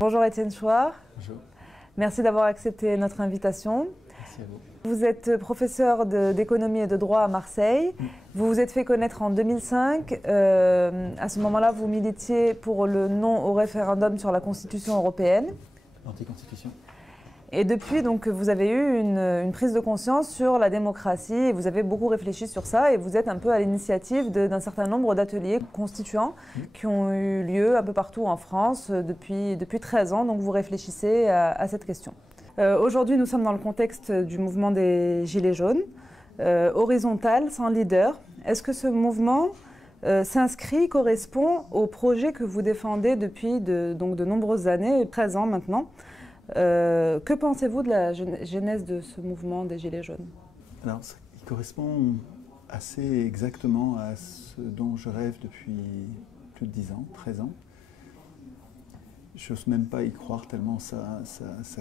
Bonjour Étienne Chouard. Bonjour. Merci d'avoir accepté notre invitation. Merci à vous. Vous êtes professeur d'économie et de droit à Marseille. Vous vous êtes fait connaître en 2005. À ce moment-là, vous militiez pour le non au référendum sur la Constitution européenne. L'anticonstitution. Et depuis, donc, vous avez eu une prise de conscience sur la démocratie et vous avez beaucoup réfléchi sur ça et vous êtes un peu à l'initiative d'un certain nombre d'ateliers constituants qui ont eu lieu un peu partout en France depuis 13 ans. Donc vous réfléchissez à cette question. Aujourd'hui, nous sommes dans le contexte du mouvement des Gilets jaunes, horizontal, sans leader. Est-ce que ce mouvement s'inscrit, correspond au projet que vous défendez depuis de nombreuses années, 13 ans maintenant? Que pensez-vous de la genèse de ce mouvement des Gilets jaunes? Alors, il correspond assez exactement à ce dont je rêve depuis plus de 10 ans, 13 ans. Je n'ose même pas y croire tellement ça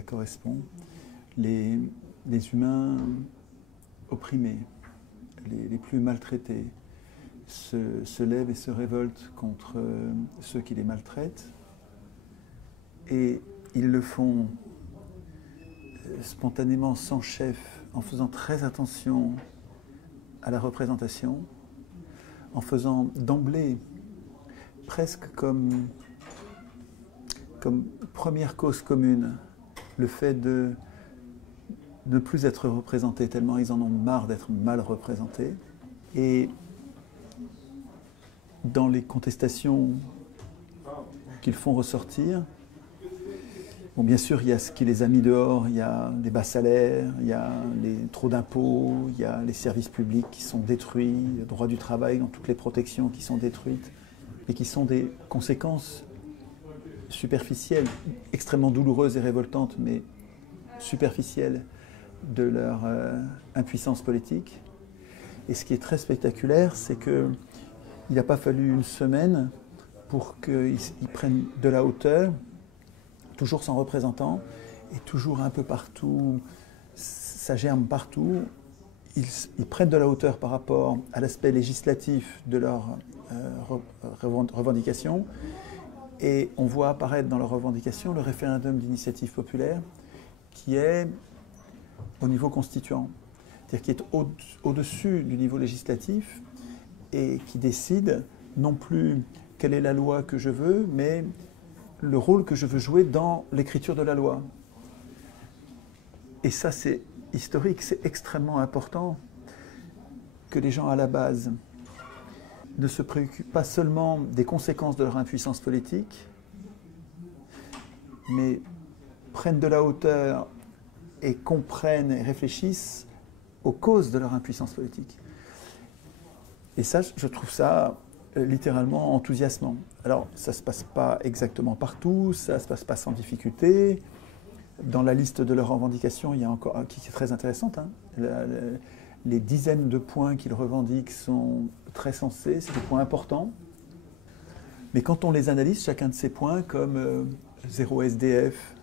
correspond. Les humains opprimés, les plus maltraités, se lèvent et se révoltent contre ceux qui les maltraitent. Et ils le font spontanément, sans chef, en faisant très attention à la représentation, en faisant d'emblée, presque comme première cause commune, le fait de ne plus être représentés, tellement ils en ont marre d'être mal représentés. Et dans les contestations qu'ils font ressortir, bon, bien sûr, il y a ce qui les a mis dehors, il y a les bas salaires, il y a trop d'impôts, il y a les services publics qui sont détruits, le droit du travail, donc toutes les protections qui sont détruites, et qui sont des conséquences superficielles, extrêmement douloureuses et révoltantes, mais superficielles de leur impuissance politique. Et ce qui est très spectaculaire, c'est qu'il n'a pas fallu une semaine pour qu'ils prennent de la hauteur, toujours sans représentant, et toujours un peu partout, ça germe partout. Ils prennent de la hauteur par rapport à l'aspect législatif de leurs revendications, et on voit apparaître dans leurs revendications le référendum d'initiative populaire qui est au niveau constituant, c'est-à-dire qui est au-dessus du niveau législatif et qui décide non plus quelle est la loi que je veux, mais le rôle que je veux jouer dans l'écriture de la loi. Et ça, c'est historique, c'est extrêmement important que les gens à la base ne se préoccupent pas seulement des conséquences de leur impuissance politique, mais prennent de la hauteur et comprennent et réfléchissent aux causes de leur impuissance politique. Et ça, je trouve ça littéralement enthousiasmant. Alors, ça ne se passe pas exactement partout, ça ne se passe pas sans difficulté. Dans la liste de leurs revendications, il y a encore qui est très intéressante. Les dizaines de points qu'ils revendiquent sont très sensés, c'est des points importants. Mais quand on les analyse, chacun de ces points, comme zéro SDF,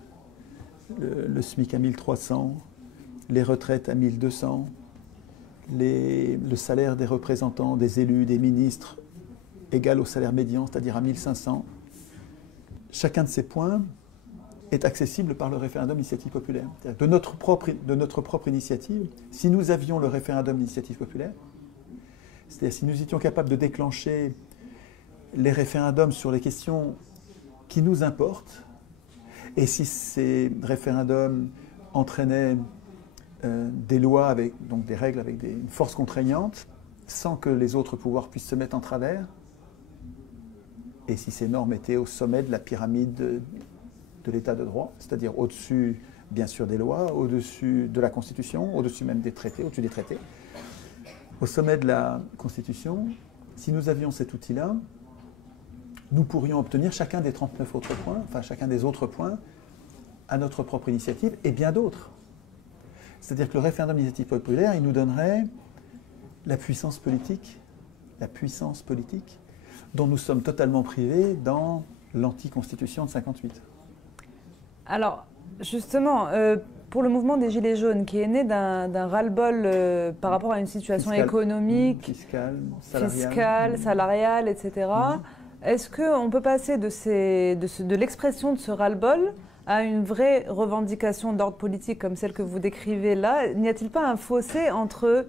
le SMIC à 1300, les retraites à 1200, le salaire des représentants, des élus, des ministres, égal au salaire médian, c'est-à-dire à 1500. Chacun de ces points est accessible par le référendum d'initiative populaire. De notre propre initiative, si nous avions le référendum d'initiative populaire, c'est-à-dire si nous étions capables de déclencher les référendums sur les questions qui nous importent, et si ces référendums entraînaient des lois, donc des règles avec une force contraignante, sans que les autres pouvoirs puissent se mettre en travers, et si ces normes étaient au sommet de la pyramide de l'état de droit, c'est-à-dire au-dessus, bien sûr, des lois, au-dessus de la Constitution, au-dessus même des traités, au-dessus des traités, au sommet de la Constitution, si nous avions cet outil-là, nous pourrions obtenir chacun des 39 autres points, enfin chacun des autres points, à notre propre initiative, et bien d'autres. C'est-à-dire que le référendum d'initiative populaire, il nous donnerait la puissance politique dont nous sommes totalement privés dans l'anticonstitution de 58. Alors, justement, pour le mouvement des Gilets jaunes, qui est né d'un ras-le-bol par rapport à une situation économique, fiscale, salariale, etc., Est-ce qu'on peut passer de l'expression de ce ras-le-bol à une vraie revendication d'ordre politique comme celle que vous décrivez là? N'y a-t-il pas un fossé entre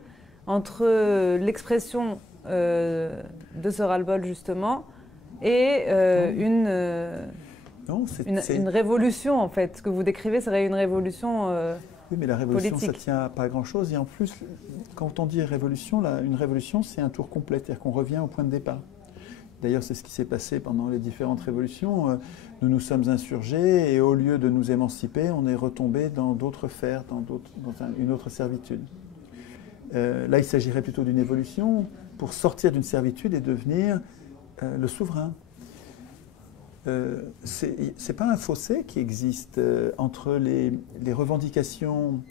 l'expression de ce ras-le-bol justement et une révolution en fait? Ce que vous décrivez serait une révolution oui, mais la révolution, politique. ça tient à pas grand-chose. Et en plus, quand on dit révolution, là, une révolution, c'est un tour complet, c'est-à-dire qu'on revient au point de départ. D'ailleurs, c'est ce qui s'est passé pendant les différentes révolutions. Nous nous sommes insurgés et au lieu de nous émanciper, on est retombé dans d'autres fers, dans une autre servitude. Là, il s'agirait plutôt d'une évolution pour sortir d'une servitude et devenir le souverain. C'est pas un fossé qui existe entre les revendications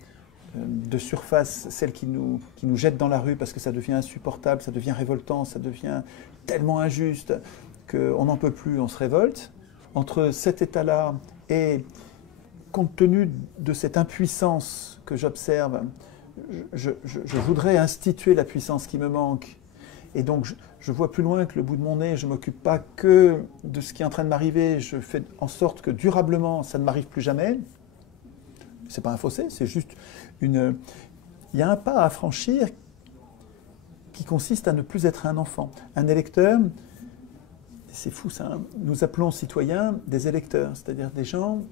de surface, celles qui nous jettent dans la rue parce que ça devient insupportable, ça devient révoltant, ça devient tellement injuste qu'on n'en peut plus, on se révolte. Entre cet état-là et, compte tenu de cette impuissance que j'observe, je voudrais instituer la puissance qui me manque. Et donc, je vois plus loin que le bout de mon nez, je ne m'occupe pas que de ce qui est en train de m'arriver, je fais en sorte que durablement, ça ne m'arrive plus jamais. Ce n'est pas un fossé, c'est juste une... Il y a un pas à franchir qui consiste à ne plus être un enfant. Un électeur, c'est fou ça, hein, nous appelons citoyens des électeurs, c'est-à-dire des gens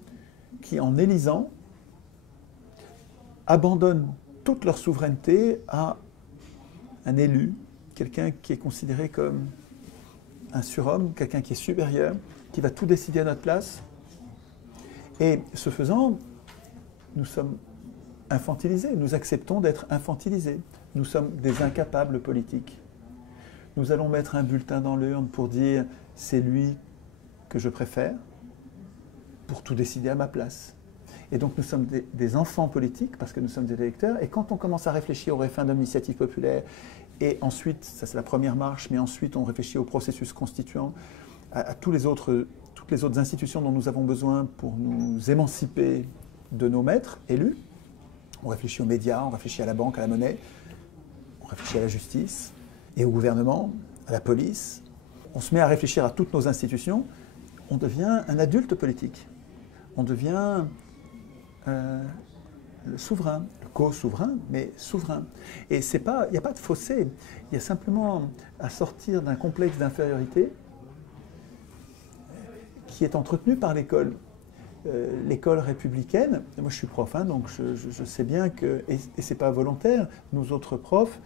qui, en élisant, abandonnent toute leur souveraineté à un élu, quelqu'un qui est considéré comme un surhomme, quelqu'un qui est supérieur, qui va tout décider à notre place. Et ce faisant, nous sommes infantilisés, nous acceptons d'être infantilisés. Nous sommes des incapables politiques. Nous allons mettre un bulletin dans l'urne pour dire « c'est lui que je préfère » pour tout décider à ma place. Et donc nous sommes des enfants politiques parce que nous sommes des électeurs. Et quand on commence à réfléchir au référendum d'initiative populaire, et ensuite, ça c'est la première marche, mais ensuite on réfléchit au processus constituant, à toutes les autres institutions dont nous avons besoin pour nous émanciper de nos maîtres élus. On réfléchit aux médias, on réfléchit à la banque, à la monnaie, on réfléchit à la justice et au gouvernement, à la police. On se met à réfléchir à toutes nos institutions. On devient un adulte politique. On devient le souverain, le co-souverain, mais souverain. Et il n'y a pas de fossé. Il y a simplement à sortir d'un complexe d'infériorité qui est entretenu par l'école. L'école républicaine, moi je suis prof, hein, donc je sais bien que, et ce n'est pas volontaire, nous autres profs,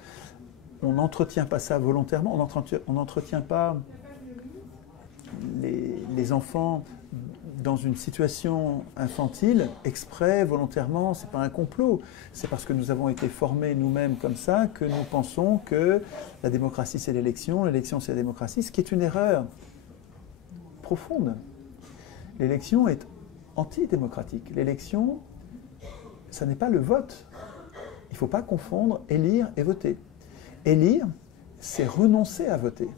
on n'entretient pas ça volontairement, on n'entretient pas les enfants dans une situation infantile, exprès, volontairement, ce n'est pas un complot. C'est parce que nous avons été formés nous-mêmes comme ça que nous pensons que la démocratie c'est l'élection c'est la démocratie, ce qui est une erreur profonde. L'élection est antidémocratique. L'élection, ça n'est pas le vote. Il ne faut pas confondre élire et voter. Élire, c'est renoncer à voter.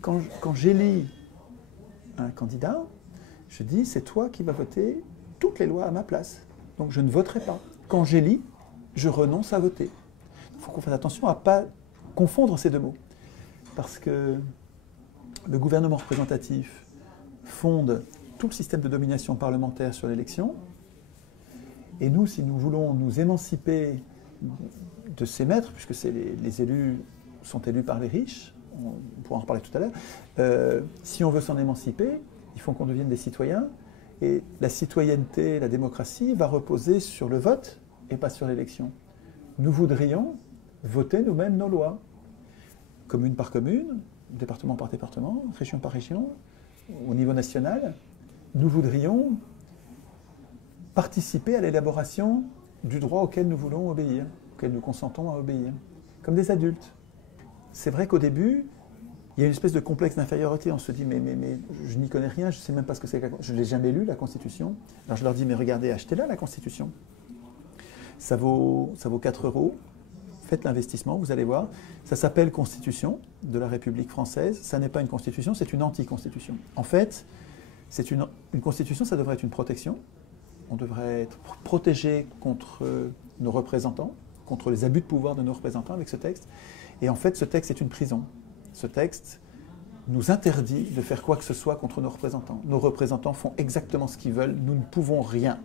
Quand j'élis un candidat, je dis c'est toi qui vas voter toutes les lois à ma place. Donc je ne voterai pas. Quand j'élis, je renonce à voter. Il faut qu'on fasse attention à ne pas confondre ces deux mots. Parce que le gouvernement représentatif fonde tout le système de domination parlementaire sur l'élection. Et nous, si nous voulons nous émanciper de ces maîtres, puisque les élus sont élus par les riches, on pourra en reparler tout à l'heure, si on veut s'en émanciper, il faut qu'on devienne des citoyens. Et la citoyenneté, la démocratie, va reposer sur le vote et pas sur l'élection. Nous voudrions voter nous-mêmes nos lois, commune par commune, département par département, région par région, au niveau national. Nous voudrions participer à l'élaboration du droit auquel nous voulons obéir, auquel nous consentons à obéir, comme des adultes. C'est vrai qu'au début, il y a une espèce de complexe d'infériorité. On se dit, mais je n'y connais rien, je ne sais même pas ce que c'est. Je ne l'ai jamais lu, la Constitution. Alors je leur dis, mais regardez, achetez-la, la Constitution. Ça vaut 4 €. Faites l'investissement, vous allez voir. Ça s'appelle Constitution de la République française. Ça n'est pas une constitution, c'est une anti-constitution. En fait, c'est une constitution, ça devrait être une protection. On devrait être protégé contre nos représentants, contre les abus de pouvoir de nos représentants avec ce texte. Et en fait, ce texte est une prison. Ce texte nous interdit de faire quoi que ce soit contre nos représentants. Nos représentants font exactement ce qu'ils veulent, nous ne pouvons rien.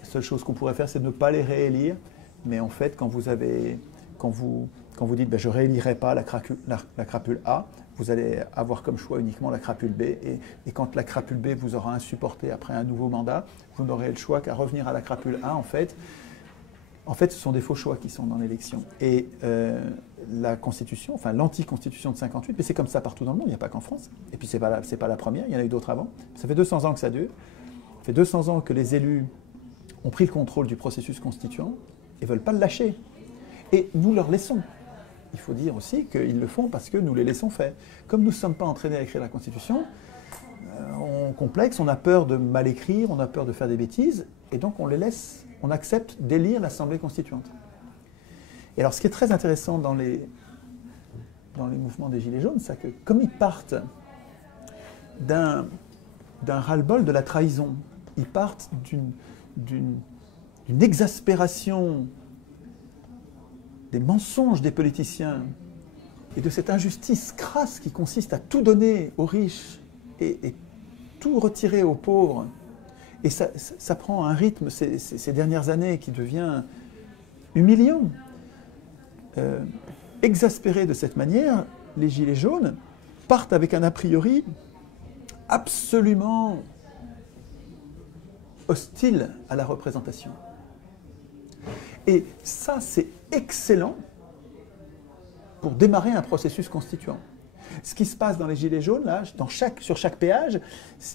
La seule chose qu'on pourrait faire, c'est de ne pas les réélire, mais en fait, quand vous dites ben, « je ne réélirai pas la crapule A », vous allez avoir comme choix uniquement la crapule B, et quand la crapule B vous aura insupporté après un nouveau mandat, vous n'aurez le choix qu'à revenir à la crapule A. En fait, ce sont des faux choix qui sont dans l'élection. Et la Constitution, enfin l'anti-constitution de 58, mais c'est comme ça partout dans le monde, il n'y a pas qu'en France. Et puis c'est pas la première, il y en a eu d'autres avant. Ça fait 200 ans que ça dure. Ça fait 200 ans que les élus ont pris le contrôle du processus constituant et ne veulent pas le lâcher. Et nous leur laissons. Il faut dire aussi qu'ils le font parce que nous les laissons faire. Comme nous ne sommes pas entraînés à écrire la Constitution, on complexe, on a peur de mal écrire, on a peur de faire des bêtises, et donc on les laisse, on accepte d'élire l'Assemblée constituante. Et alors ce qui est très intéressant dans les mouvements des Gilets jaunes, c'est que comme ils partent d'un ras-le-bol de la trahison, ils partent d'une exaspération des mensonges des politiciens et de cette injustice crasse qui consiste à tout donner aux riches et tout retirer aux pauvres. Et ça prend un rythme ces dernières années qui devient humiliant. Exaspérés de cette manière, les Gilets jaunes partent avec un a priori absolument hostile à la représentation. Et ça, c'est excellent pour démarrer un processus constituant. Ce qui se passe dans les Gilets jaunes, là, sur chaque péage,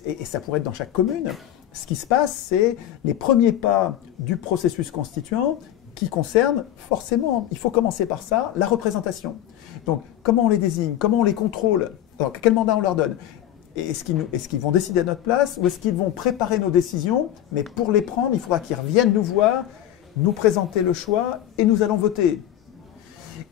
et ça pourrait être dans chaque commune, ce qui se passe, c'est les premiers pas du processus constituant qui concernent forcément, il faut commencer par ça, la représentation. Donc, comment on les désigne, comment on les contrôle, alors, quel mandat on leur donne. Est-ce qu'ils vont décider à notre place ou est-ce qu'ils vont préparer nos décisions, mais pour les prendre, il faudra qu'ils reviennent nous voir, nous présenter le choix et nous allons voter.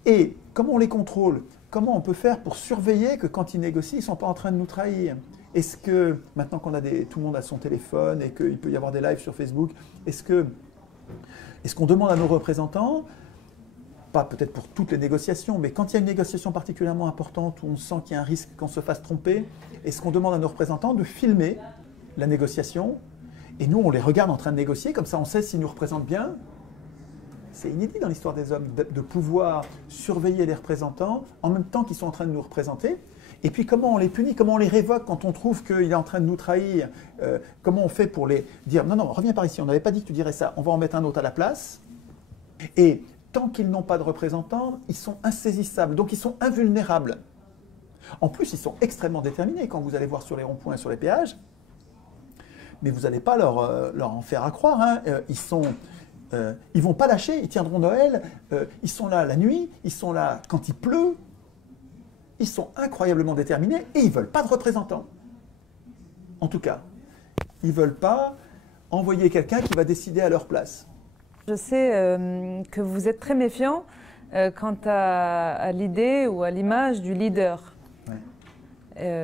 Et comment on les contrôle? Comment on peut faire pour surveiller que quand ils négocient, ils ne sont pas en train de nous trahir? Est-ce que, maintenant qu'on a tout le monde a son téléphone et qu'il peut y avoir des lives sur Facebook, est-ce qu'on demande à nos représentants, pas peut-être pour toutes les négociations, mais quand il y a une négociation particulièrement importante où on sent qu'il y a un risque qu'on se fasse tromper, est-ce qu'on demande à nos représentants de filmer la négociation? Et nous, on les regarde en train de négocier, comme ça on sait s'ils nous représentent bien. C'est inédit dans l'histoire des hommes de pouvoir surveiller les représentants en même temps qu'ils sont en train de nous représenter. Et puis comment on les punit, comment on les révoque quand on trouve qu'il est en train de nous trahir, comment on fait pour les dire « Non, non, reviens par ici, on n'avait pas dit que tu dirais ça, on va en mettre un autre à la place ». Et tant qu'ils n'ont pas de représentants, ils sont insaisissables, donc ils sont invulnérables. En plus, ils sont extrêmement déterminés quand vous allez voir sur les ronds-points et sur les péages, mais vous n'allez pas leur en faire accroire, hein. Ils vont pas lâcher, ils tiendront Noël, ils sont là la nuit, ils sont là quand il pleut, ils sont incroyablement déterminés et ils ne veulent pas de représentants. En tout cas, ils ne veulent pas envoyer quelqu'un qui va décider à leur place. Je sais que vous êtes très méfiant quant à l'idée ou à l'image du leader. Ouais.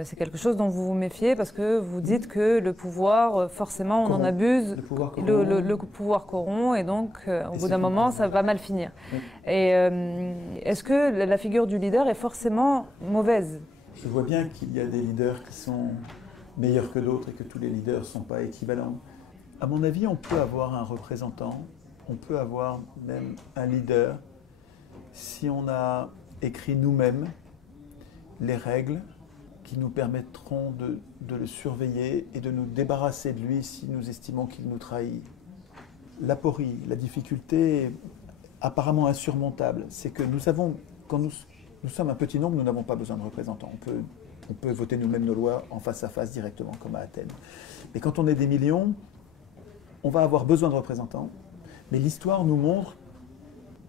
C'est quelque chose dont vous vous méfiez parce que vous dites que le pouvoir, forcément, on en abuse, le pouvoir corrompt et donc au bout d'un moment, ça va mal finir. Oui. Et est-ce que la figure du leader est forcément mauvaise? Je vois bien qu'il y a des leaders qui sont meilleurs que d'autres et que tous les leaders ne sont pas équivalents. À mon avis, on peut avoir un représentant, on peut avoir même un leader si on a écrit nous-mêmes les règles qui nous permettront de le surveiller et de nous débarrasser de lui si nous estimons qu'il nous trahit. L'aporie, la difficulté apparemment insurmontable, c'est que quand nous sommes un petit nombre, nous n'avons pas besoin de représentants. On peut voter nous-mêmes nos lois en face à face directement, comme à Athènes. Mais quand on est des millions, on va avoir besoin de représentants. Mais l'histoire nous montre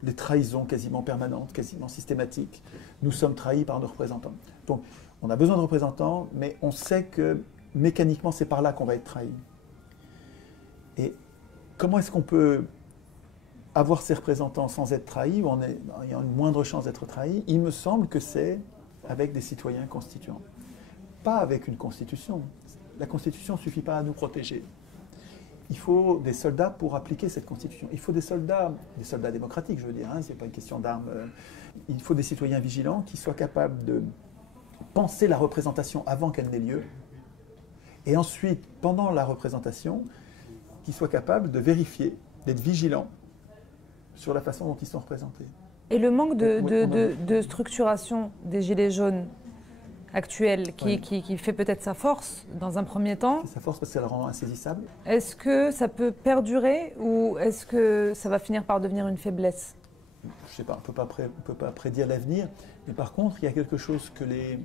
des trahisons quasiment permanentes, quasiment systématiques. Nous sommes trahis par nos représentants. Donc, on a besoin de représentants, mais on sait que mécaniquement, c'est par là qu'on va être trahi. Et comment est-ce qu'on peut avoir ces représentants sans être trahi, ou en ayant une moindre chance d'être trahi? Il me semble que c'est avec des citoyens constituants. Pas avec une constitution. La constitution ne suffit pas à nous protéger. Il faut des soldats pour appliquer cette constitution. Il faut des soldats démocratiques, je veux dire, hein, ce n'est pas une question d'armes. Il faut des citoyens vigilants qui soient capables penser la représentation avant qu'elle n'ait lieu, et ensuite, pendant la représentation, qu'ils soient capables de vérifier, d'être vigilants sur la façon dont ils sont représentés. Et le manque de structuration des Gilets jaunes actuels qui fait peut-être sa force dans un premier temps. Sa force parce que ça le rend insaisissable. Est-ce que ça peut perdurer ou est-ce que ça va finir par devenir une faiblesse? Je ne sais pas, on ne peut pas prédire l'avenir, mais par contre, il y a quelque chose que les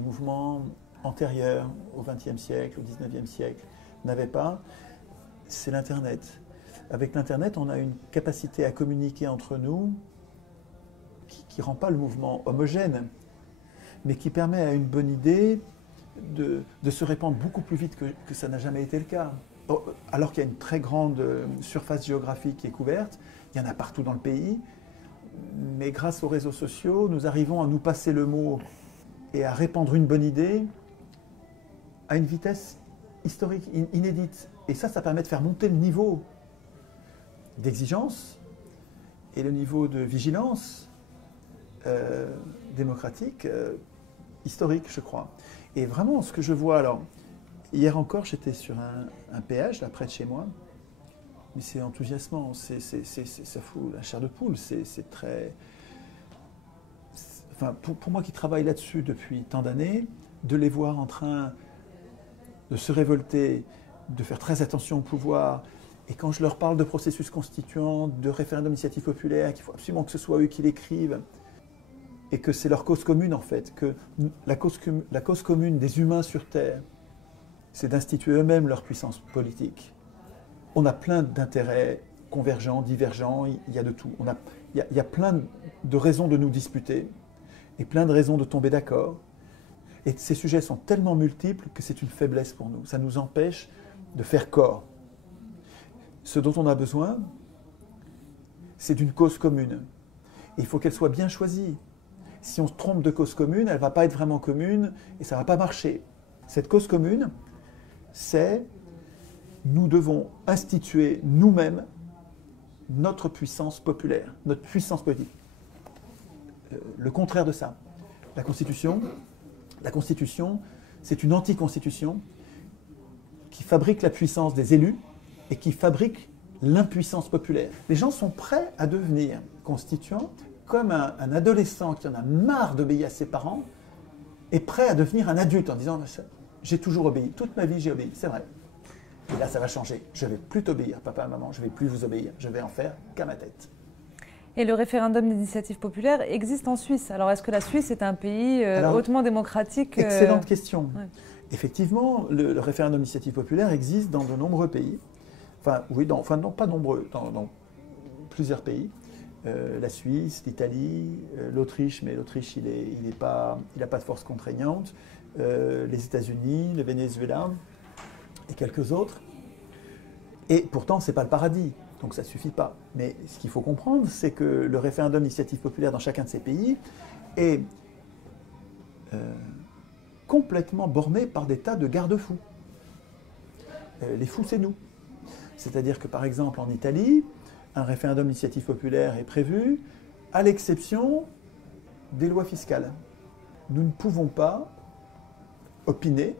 mouvements antérieurs au XXe siècle, au XIXe siècle n'avaient pas, c'est l'Internet. Avec l'Internet, on a une capacité à communiquer entre nous qui ne rend pas le mouvement homogène, mais qui permet à une bonne idée de se répandre beaucoup plus vite que ça n'a jamais été le cas. Alors qu'il y a une très grande surface géographique qui est couverte, il y en a partout dans le pays, mais grâce aux réseaux sociaux, nous arrivons à nous passer le mot et à répandre une bonne idée à une vitesse historique, inédite. Et ça permet de faire monter le niveau d'exigence et le niveau de vigilance démocratique historique, je crois. Et vraiment, ce que je vois, alors, hier encore, j'étais sur un péage, là, près de chez moi, mais c'est enthousiasmant, ça fout la chair de poule, c'est très... Enfin, pour moi qui travaille là-dessus depuis tant d'années, de les voir en train de se révolter, de faire très attention au pouvoir, et quand je leur parle de processus constituant, de référendum d'initiative populaire, qu'il faut absolument que ce soit eux qui l'écrivent, et que c'est leur cause commune en fait, que la cause commune des humains sur Terre, c'est d'instituer eux-mêmes leur puissance politique. On a plein d'intérêts convergents, divergents, il y a de tout. Il y a plein de raisons de nous disputer, et plein de raisons de tomber d'accord. Et ces sujets sont tellement multiples que c'est une faiblesse pour nous. Ça nous empêche de faire corps. Ce dont on a besoin, c'est d'une cause commune. Et il faut qu'elle soit bien choisie. Si on se trompe de cause commune, elle ne va pas être vraiment commune et ça ne va pas marcher. Cette cause commune, c'est nous devons instituer nous-mêmes notre puissance populaire, notre puissance politique. Le contraire de ça. La Constitution, c'est une anti-constitution qui fabrique la puissance des élus et qui fabrique l'impuissance populaire. Les gens sont prêts à devenir constituants comme un adolescent qui en a marre d'obéir à ses parents est prêt à devenir un adulte en disant « j'ai toujours obéi, toute ma vie j'ai obéi, c'est vrai. Et là ça va changer, je ne vais plus t'obéir, papa, maman, je ne vais plus vous obéir, je vais en faire qu'à ma tête. » Et le référendum d'initiative populaire existe en Suisse. Alors, est-ce que la Suisse est un pays hautement démocratique Excellente question. Ouais. Effectivement, le référendum d'initiative populaire existe dans de nombreux pays. Enfin, oui, non, pas nombreux, dans plusieurs pays. La Suisse, l'Italie, l'Autriche, mais l'Autriche, il n'a pas de force contraignante. Les États-Unis, le Venezuela et quelques autres. Et pourtant, ce n'est pas le paradis. Donc ça ne suffit pas. Mais ce qu'il faut comprendre, c'est que le référendum d'initiative populaire dans chacun de ces pays est complètement borné par des tas de garde-fous. Les fous, c'est nous. C'est-à-dire que, par exemple, en Italie, un référendum d'initiative populaire est prévu, à l'exception des lois fiscales. Nous ne pouvons pas opiner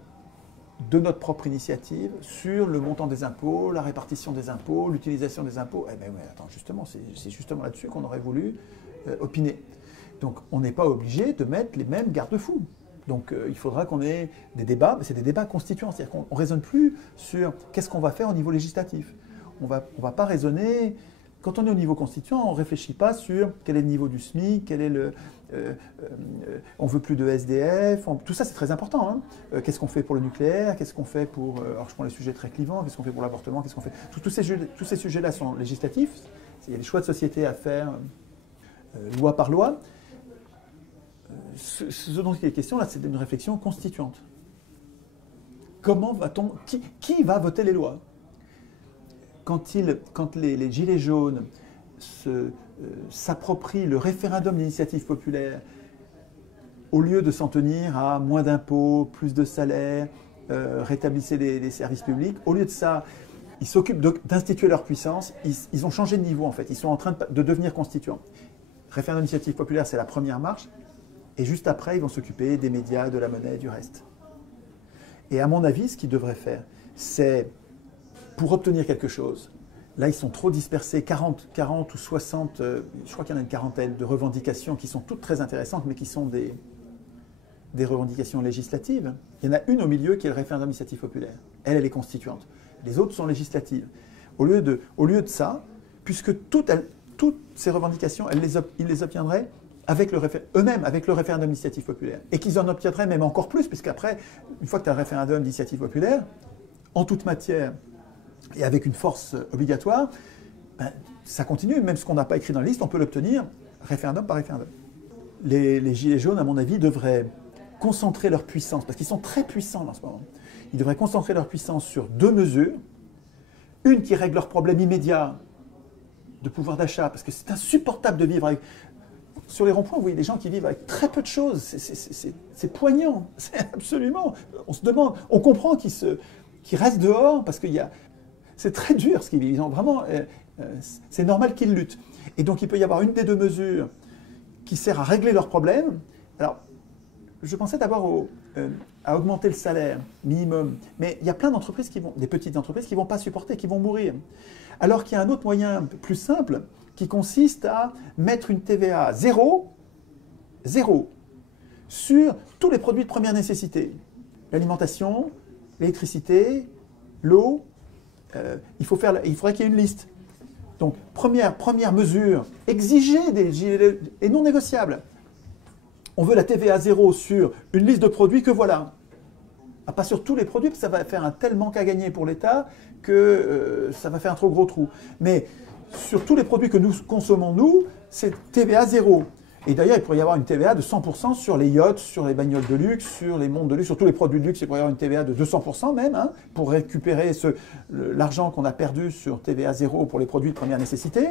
de notre propre initiative sur le montant des impôts, la répartition des impôts, l'utilisation des impôts. Eh bien oui, attends, justement, c'est justement là-dessus qu'on aurait voulu opiner. Donc on n'est pas obligé de mettre les mêmes garde-fous. Donc il faudra qu'on ait des débats, mais c'est des débats constituants, c'est-à-dire qu'on ne raisonne plus sur qu'est-ce qu'on va faire au niveau législatif. On va pas raisonner, quand on est au niveau constituant, on ne réfléchit pas sur quel est le niveau du SMIC, quel est le... on veut plus de SDF, tout ça c'est très important. Hein. Qu'est-ce qu'on fait pour le nucléaire, qu'est-ce qu'on fait pour... alors je prends les sujets très clivants, qu'est-ce qu'on fait pour l'avortement, qu'est-ce qu'on fait... Tous ces sujets-là sont législatifs, il y a des choix de société à faire loi par loi. Ce dont il est question là, c'est une réflexion constituante. Comment va-t-on... Qui va voter les lois ? Quand les Gilets jaunes s'approprient le référendum d'initiative populaire, au lieu de s'en tenir à moins d'impôts, plus de salaires, rétablissez les services publics, au lieu de ça, ils s'occupent d'instituer leur puissance, ils ont changé de niveau en fait, ils sont en train de devenir constituants. Référendum d'initiative populaire, c'est la première marche, Et juste après, ils vont s'occuper des médias, de la monnaie, du reste. Et à mon avis, ce qu'ils devraient faire, c'est, pour obtenir quelque chose, là, ils sont trop dispersés, 40 ou 60, je crois qu'il y en a une quarantaine de revendications qui sont toutes très intéressantes, mais qui sont des revendications législatives. Il y en a une au milieu qui est le référendum d'initiative populaire. Elle est constituante. Les autres sont législatives. Au lieu de ça, puisque toutes ces revendications, ils les obtiendraient eux-mêmes avec le référendum d'initiative populaire. Et qu'ils en obtiendraient même encore plus, puisqu'après, une fois que tu as le référendum d'initiative populaire, en toute matière et avec une force obligatoire, ben, ça continue. Même ce qu'on n'a pas écrit dans la liste, on peut l'obtenir référendum par référendum. Les Gilets jaunes, à mon avis, devraient concentrer leur puissance, parce qu'ils sont très puissants en ce moment. Ils devraient concentrer leur puissance sur 2 mesures. Une qui règle leurs problèmes immédiats de pouvoir d'achat, parce que c'est insupportable de vivre avec... Sur les ronds-points, vous voyez des gens qui vivent avec très peu de choses. C'est poignant. C'est absolument... On se demande, on comprend qu'ils restent dehors, parce que c'est très dur ce qu'ils vivent. Ils ont vraiment... c'est normal qu'ils luttent. Et donc, il peut y avoir une des 2 mesures qui sert à régler leurs problèmes. Alors, je pensais d'abord à augmenter le salaire minimum. Mais il y a plein d'entreprises des petites entreprises qui ne vont pas supporter, qui vont mourir. Alors qu'il y a un autre moyen plus simple qui consiste à mettre une TVA zéro, sur tous les produits de première nécessité. L'alimentation, l'électricité, l'eau, il faudrait qu'il y ait une liste. Donc, première mesure, exiger des gilets et non négociable. On veut la TVA zéro sur une liste de produits que voilà. Ah, pas sur tous les produits, parce que ça va faire un tel manque à gagner pour l'État que ça va faire un trop gros trou. Mais sur tous les produits que nous consommons, nous, c'est TVA zéro. Et d'ailleurs, il pourrait y avoir une TVA de 100% sur les yachts, sur les bagnoles de luxe, sur les montres de luxe, sur tous les produits de luxe. Il pourrait y avoir une TVA de 200% même, hein, pour récupérer l'argent qu'on a perdu sur TVA zéro pour les produits de première nécessité.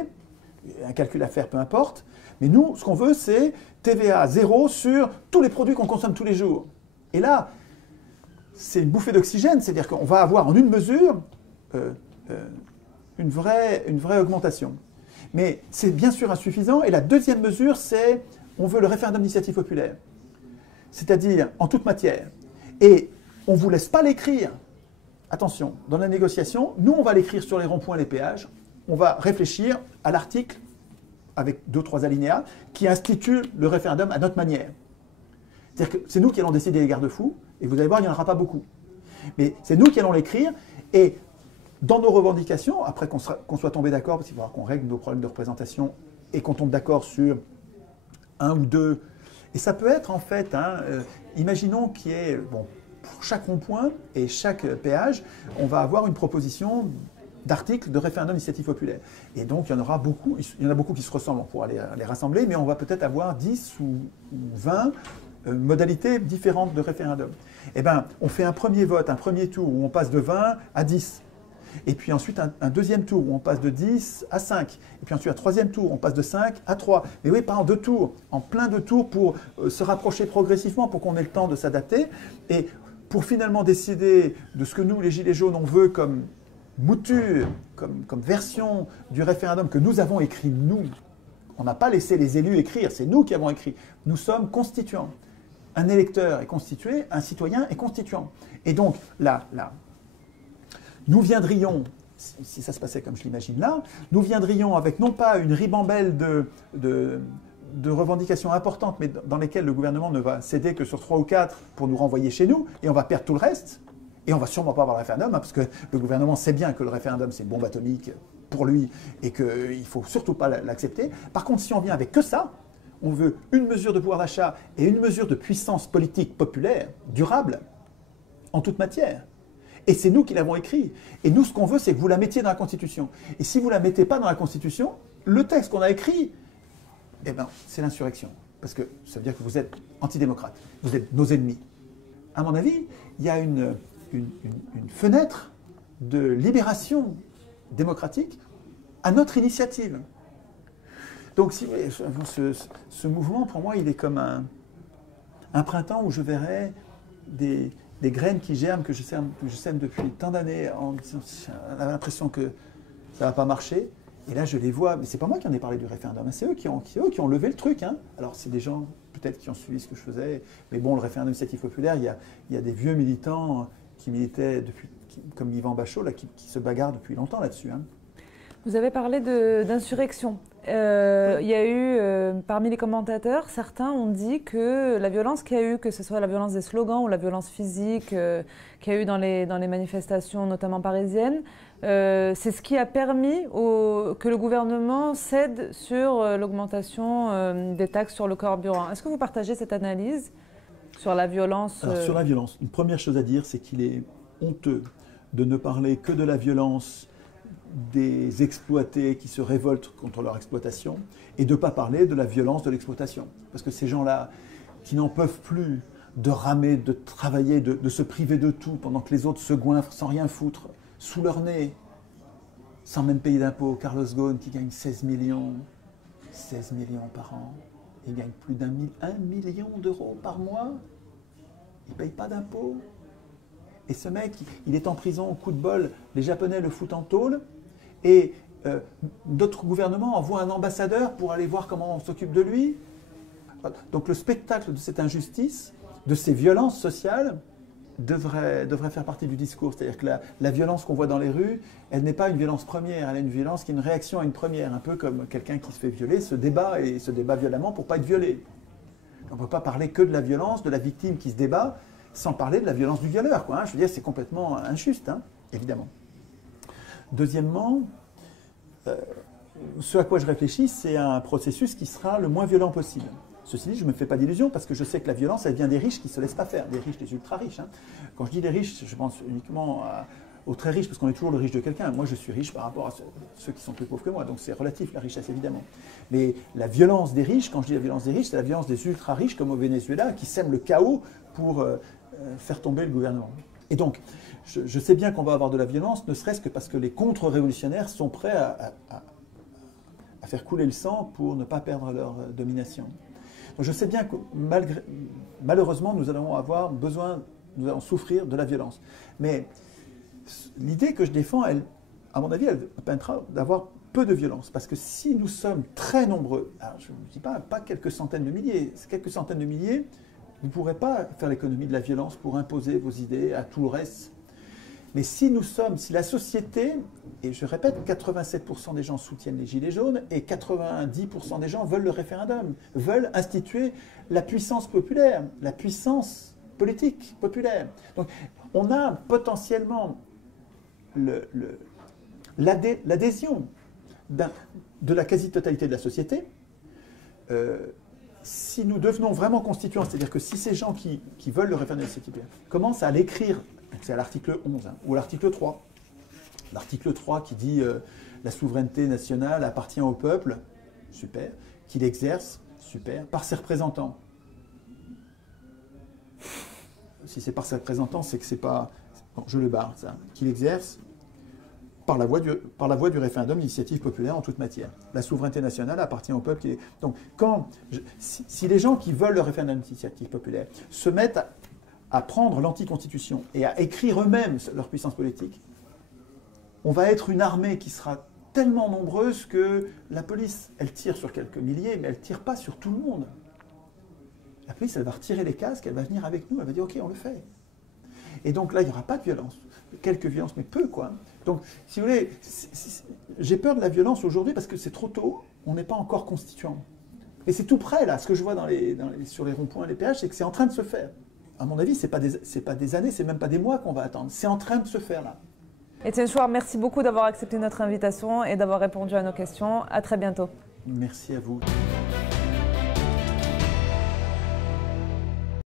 Un calcul à faire, peu importe. Mais nous, ce qu'on veut, c'est TVA zéro sur tous les produits qu'on consomme tous les jours. Et là, c'est une bouffée d'oxygène, c'est-à-dire qu'on va avoir en une mesure une vraie augmentation. Mais c'est bien sûr insuffisant. Et la deuxième mesure, c'est on veut le référendum d'initiative populaire. C'est-à-dire en toute matière. Et on ne vous laisse pas l'écrire. Attention, dans la négociation, nous, on va l'écrire sur les ronds-points, les péages. On va réfléchir à l'article, avec 2-3 alinéas, qui institue le référendum à notre manière. C'est-à-dire que c'est nous qui allons décider les garde-fous, et vous allez voir, il n'y en aura pas beaucoup. Mais c'est nous qui allons l'écrire, et dans nos revendications, après qu'on soit tombé d'accord, parce qu'il va falloir qu'on règle nos problèmes de représentation, et qu'on tombe d'accord sur 1 ou 2, et ça peut être en fait, imaginons qu'il y ait, bon, pour chaque rond-point et chaque péage, on va avoir une proposition d'articles de référendum d'initiative populaire. Et donc, il y en a beaucoup qui se ressemblent, on pourra les rassembler, mais on va peut-être avoir 10 ou 20 modalités différentes de référendum. Eh bien, on fait un premier vote, un premier tour où on passe de 20 à 10. Et puis ensuite, un deuxième tour où on passe de 10 à 5. Et puis ensuite, un troisième tour, on passe de 5 à 3. Mais oui, pas en 2 tours, en plein de tours pour se rapprocher progressivement, pour qu'on ait le temps de s'adapter. Et pour finalement décider de ce que nous, les Gilets jaunes, on veut comme mouture, comme version du référendum que nous avons écrit, nous. On n'a pas laissé les élus écrire, c'est nous qui avons écrit. Nous sommes constituants. Un électeur est constitué, un citoyen est constituant. Et donc, là, nous viendrions, si ça se passait comme je l'imagine là, nous viendrions avec non pas une ribambelle de revendications importantes, mais dans lesquelles le gouvernement ne va céder que sur 3 ou 4 pour nous renvoyer chez nous, et on va perdre tout le reste. Et on ne va sûrement pas avoir le référendum, parce que le gouvernement sait bien que le référendum, c'est une bombe atomique pour lui, et qu'il ne faut surtout pas l'accepter. Par contre, si on vient avec que ça, on veut une mesure de pouvoir d'achat et une mesure de puissance politique populaire, durable, en toute matière. Et c'est nous qui l'avons écrit. Et nous, ce qu'on veut, c'est que vous la mettiez dans la Constitution. Et si vous ne la mettez pas dans la Constitution, le texte qu'on a écrit, eh ben, c'est l'insurrection. Parce que ça veut dire que vous êtes antidémocrate. Vous êtes nos ennemis. À mon avis, il y a une fenêtre de libération démocratique à notre initiative. Donc, si vous voulez, ce mouvement, pour moi, il est comme un printemps où je verrai des graines qui germent, que je sème depuis tant d'années, on a l'impression que ça ne va pas marcher. Et là, je les vois, mais c'est pas moi qui en ai parlé du référendum, hein, c'est eux qui ont levé le truc. Hein. Alors, c'est des gens, peut-être, qui ont suivi ce que je faisais, mais bon, le référendum d'initiative populaire, il y a des vieux militants qui militaient depuis, comme Yvan Bachot, là, qui se bagarrent depuis longtemps là-dessus. Hein. Vous avez parlé d'insurrection. Il y a eu, parmi les commentateurs, certains ont dit que la violence qu'il y a eu, que ce soit la violence des slogans ou la violence physique qu'il y a eu dans les manifestations, notamment parisiennes, c'est ce qui a permis que le gouvernement cède sur l'augmentation des taxes sur le carburant. Est-ce que vous partagez cette analyse sur la violence? Alors, sur la violence, une première chose à dire, c'est qu'il est honteux de ne parler que de la violence des exploités qui se révoltent contre leur exploitation et de ne pas parler de la violence de l'exploitation. Parce que ces gens-là, qui n'en peuvent plus de ramer, de travailler, de se priver de tout pendant que les autres se goinfrent sans rien foutre, sous leur nez, sans même payer d'impôts. Carlos Ghosn qui gagne 16 millions par an, il gagne plus d'1 million d'euros par mois, il ne paye pas d'impôts. Et ce mec, il est en prison, coup de bol, les Japonais le foutent en tôle, et d'autres gouvernements envoient un ambassadeur pour aller voir comment on s'occupe de lui. Donc le spectacle de cette injustice, de ces violences sociales, devrait faire partie du discours. C'est-à-dire que la violence qu'on voit dans les rues, elle n'est pas une violence première, elle est une violence qui est une réaction à une première, un peu comme quelqu'un qui se fait violer se débat violemment pour ne pas être violé. On ne peut pas parler que de la violence, de la victime qui se débat, sans parler de la violence du violeur, quoi, hein. Je veux dire, c'est complètement injuste, hein, évidemment. Deuxièmement, ce à quoi je réfléchis, c'est un processus qui sera le moins violent possible. Ceci dit, je ne me fais pas d'illusions parce que je sais que la violence, elle vient des riches qui ne se laissent pas faire, des riches, des ultra-riches. Hein. Quand je dis les riches, je pense uniquement aux très riches parce qu'on est toujours le riche de quelqu'un. Moi, je suis riche par rapport à ceux qui sont plus pauvres que moi, donc c'est relatif la richesse, évidemment. Mais la violence des riches, quand je dis la violence des riches, c'est la violence des ultra-riches comme au Venezuela qui sèment le chaos pour faire tomber le gouvernement. Et donc, je sais bien qu'on va avoir de la violence, ne serait-ce que parce que les contre-révolutionnaires sont prêts à faire couler le sang pour ne pas perdre leur domination. Donc je sais bien que malheureusement, nous allons souffrir de la violence. Mais l'idée que je défends, à mon avis, elle permettra d'avoir peu de violence. Parce que si nous sommes très nombreux, alors je ne dis pas quelques centaines de milliers, quelques centaines de milliers, vous ne pourrez pas faire l'économie de la violence pour imposer vos idées à tout le reste. Mais si la société, et je répète, 87% des gens soutiennent les Gilets jaunes et 90% des gens veulent le référendum, veulent instituer la puissance populaire, la puissance politique populaire. Donc on a potentiellement l'adhésion de la quasi-totalité de la société. Si nous devenons vraiment constituants, c'est-à-dire que si ces gens qui veulent le référendum d'initiative commencent à l'écrire, c'est à l'article 11 hein, ou à l'article 3, l'article 3 qui dit la souveraineté nationale appartient au peuple, super, qu'il exerce, super, par ses représentants. Si c'est par ses représentants, c'est que c'est pas, bon, je le barre ça, qu'il exerce par la voie du référendum d'initiative populaire en toute matière. La souveraineté nationale appartient au peuple. Donc, si les gens qui veulent le référendum d'initiative populaire se mettent à prendre l'anticonstitution et à écrire eux-mêmes leur puissance politique, on va être une armée qui sera tellement nombreuse que la police, elle tire sur quelques milliers, mais elle ne tire pas sur tout le monde. La police, elle va retirer les casques, elle va venir avec nous, elle va dire « Ok, on le fait ». Et donc là, il n'y aura pas de violence. Quelques violences, mais peu, quoi. Donc, si vous voulez, j'ai peur de la violence aujourd'hui parce que c'est trop tôt, on n'est pas encore constituant. Et c'est tout près, là, ce que je vois sur les ronds-points et les péages, c'est que c'est en train de se faire. À mon avis, ce n'est pas des années, c'est même pas des mois qu'on va attendre. C'est en train de se faire, là. Étienne Chouard, merci beaucoup d'avoir accepté notre invitation et d'avoir répondu à nos questions. À très bientôt. Merci à vous.